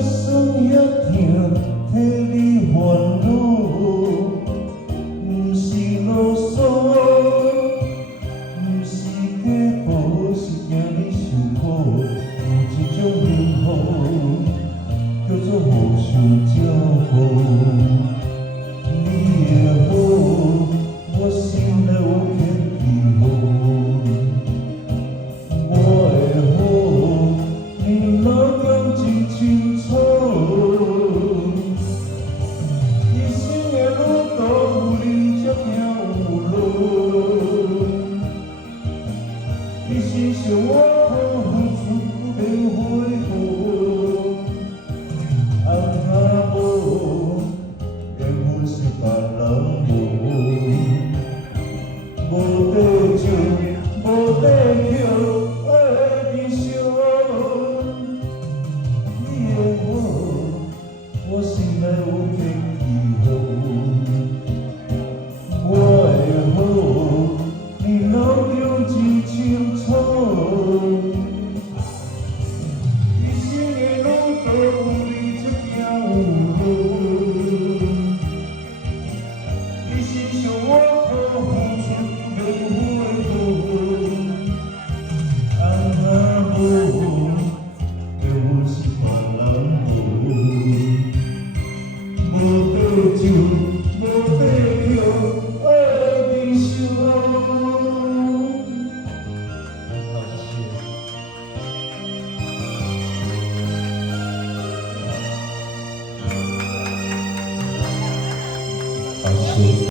酸也疼，替你烦恼，不是啰嗦，不是假步，是惊你受苦。有一种幸福，叫做互相照顾。你的好，我心内有刻记号。我的好，你脑中真清楚。一生的旅途，有你才行有路。你欣赏我付出免回报。红塔无，缘分是别人无。无地种，无地捡，爱的悲伤。你的好，我心